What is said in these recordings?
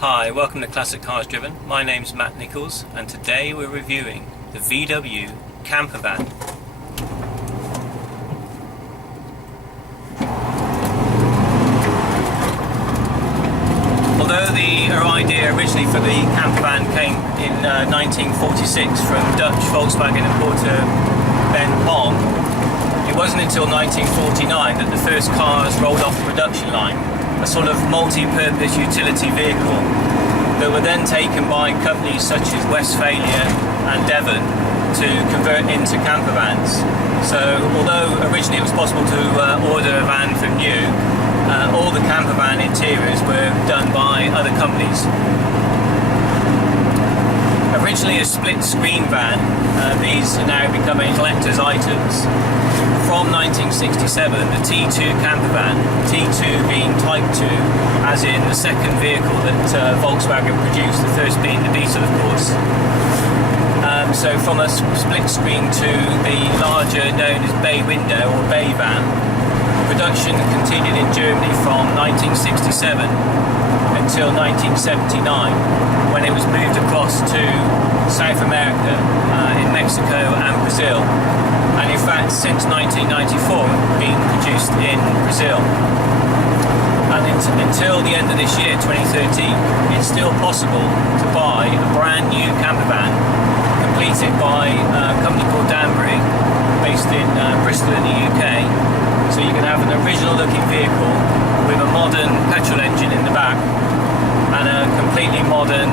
Hi, welcome to Classic Cars Driven. My name's Matt Nichols and today we're reviewing the VW camper van. Although the idea originally for the camper van came in 1946 from Dutch Volkswagen importer Ben Pong, it wasn't until 1949 that the first cars rolled off the production line, a sort of multi-purpose utility vehicle that were then taken by companies such as Westphalia and Devon to convert into camper vans. So although originally it was possible to order a van from new, all the camper van interiors were done by other companies. Originally a split screen van, these are now becoming collector's items. From 1967, the T2 camper van, T2 being Type 2, as in the second vehicle that Volkswagen produced, the first being the Beetle of course. So from a split screen to the larger known as bay window or bay van, production continued in Germany from 1967 until 1979, when it was moved across to South America, in Mexico and Brazil, and in fact since 1994 being produced in Brazil. And until the end of this year, 2013, it's still possible to buy a brand new camper van completed by a company called Danbury, based in Bristol in the UK. So you can have an original looking vehicle with a modern petrol engine in the back and a completely modern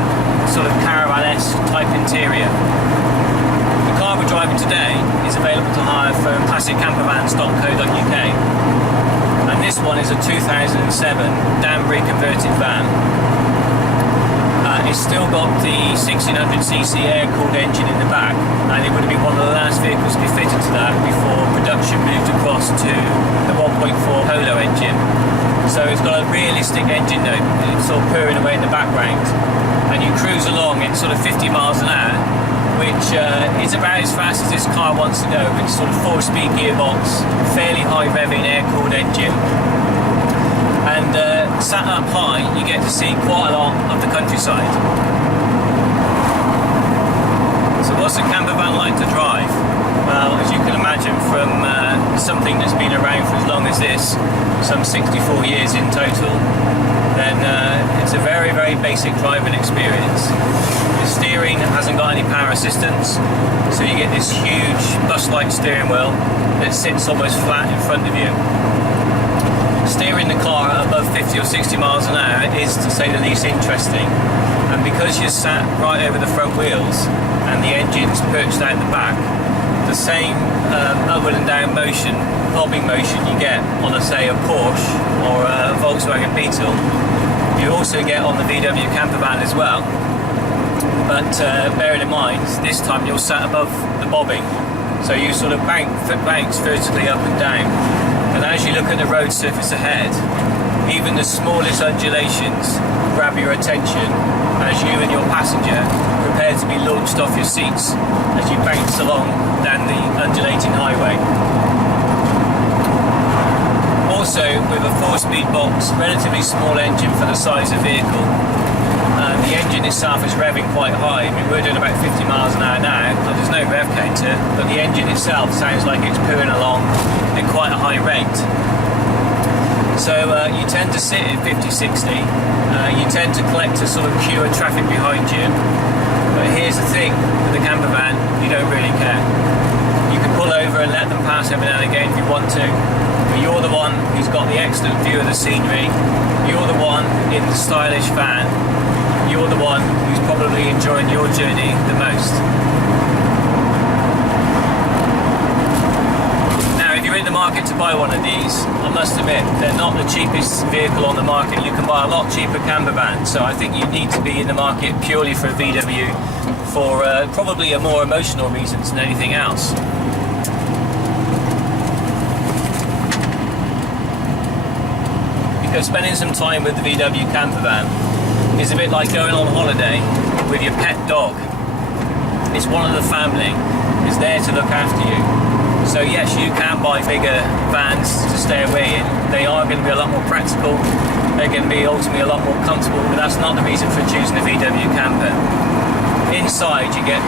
sort of caravan-esque type interior. The car we're driving today is available to hire from classiccampervans.co.uk, and this one is a 2007 Danbury converted van. It's still got the 1600cc air-cooled engine in the back, and it would have been one of the last vehicles to be fitted to that before production moved across to the 1.4 Polo engine. So it's got a realistic engine note, it's sort of purring away in the background, and you cruise along in sort of 50 miles an hour, which is about as fast as this car wants to go. It's sort of 4-speed gearbox, fairly high revving air-cooled engine. And sat up high, you get to see quite a lot of the countryside. So what's a camper van like to drive? Well, as you can imagine, from something that's been around for as long as this, some 64 years in total, then it's a very, very basic driving experience. The steering hasn't got any power assistance, so you get this huge bus-like steering wheel that sits almost flat in front of you. Steering the car at above 50 or 60 miles an hour is, to say the least, interesting, and because you're sat right over the front wheels and the engine's perched out the back, the same up and down motion, bobbing motion you get on, say, a Porsche or a Volkswagen Beetle, you also get on the VW camper van as well. But bearing in mind, this time you're sat above the bobbing, so you sort of bounce vertically up and down. And as you look at the road surface ahead, even the smallest undulations grab your attention as you and your passenger prepare to be launched off your seats as you bounce along down the undulating highway. Also, with a 4-speed box, relatively small engine for the size of vehicle, the engine itself is revving quite high. I mean, we're doing about 50 miles an hour now, there's no rev counter, but the engine itself sounds like it's purring along at quite a high rate. So you tend to sit at 50-60, you tend to collect a sort of queue of traffic behind you, but here's the thing, with the camper van, you don't really care. You can pull over and let them pass every now and again if you want to, but you're the one who's got the excellent view of the scenery, you're the one in the stylish van, you're the one who's probably enjoying your journey the most. Now, if you're in the market to buy one of these, I must admit, they're not the cheapest vehicle on the market. You can buy a lot cheaper camper vans, so I think you need to be in the market purely for a VW for probably a more emotional reasons than anything else. Because spending some time with the VW camper van is a bit like going on holiday with your pet dog. It's one of the family, it's there to look after you. So yes, you can buy bigger vans to stay away in. They are going to be a lot more practical. They're going to be ultimately a lot more comfortable, but that's not the reason for choosing a VW camper. Inside you get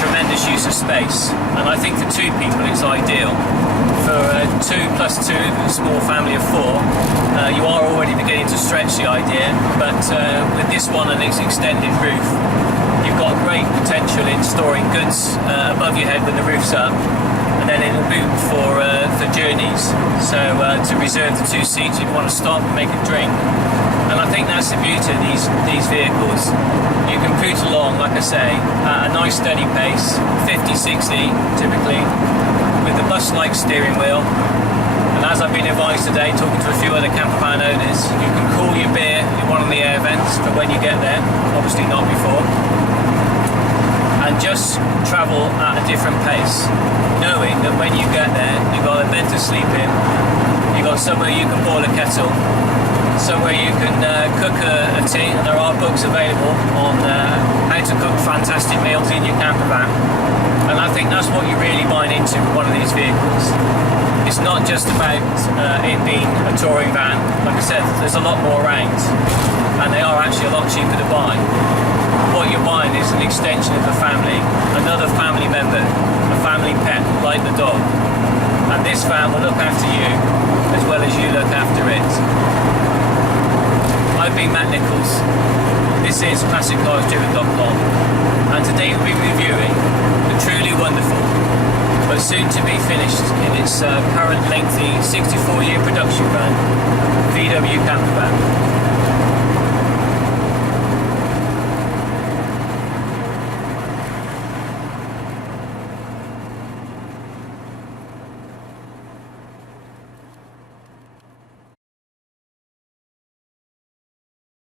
tremendous use of space, and I think for two people it's ideal. For 2 plus 2, a small family of 4, you are already beginning to stretch the idea, but with this one and its extended roof, you've got great potential in storing goods above your head when the roof's up, and then in a boot for journeys. So to reserve the 2 seats if you want to stop and make a drink. And I think that's the beauty of these vehicles. You can boot along, like I say, at a nice steady pace, 50, 60 typically, with the bus-like steering wheel. And as I've been advised today, talking to a few other camper van owners, you can cool your beer in one of the air vents for when you get there, obviously not before. And just travel at a different pace, knowing that when you get there, you've got a bed to sleep in, you've got somewhere you can boil a kettle, somewhere you can cook a tea, and there are books available on how to cook fantastic meals in your camper van. And I think that's what you're really buying into with one of these vehicles. It's not just about it being a touring van. Like I said, there's a lot more around, and they are actually a lot cheaper to buy. What you're buying is an extension of the family, another family member, a family pet like the dog. And this van will look after you as well as you look after it. I've been Matt Nichols. This is ClassicCarsDriven.com, and today we'll be reviewing the truly wonderful, but soon to be finished in its current lengthy 64-year production run VW camper van.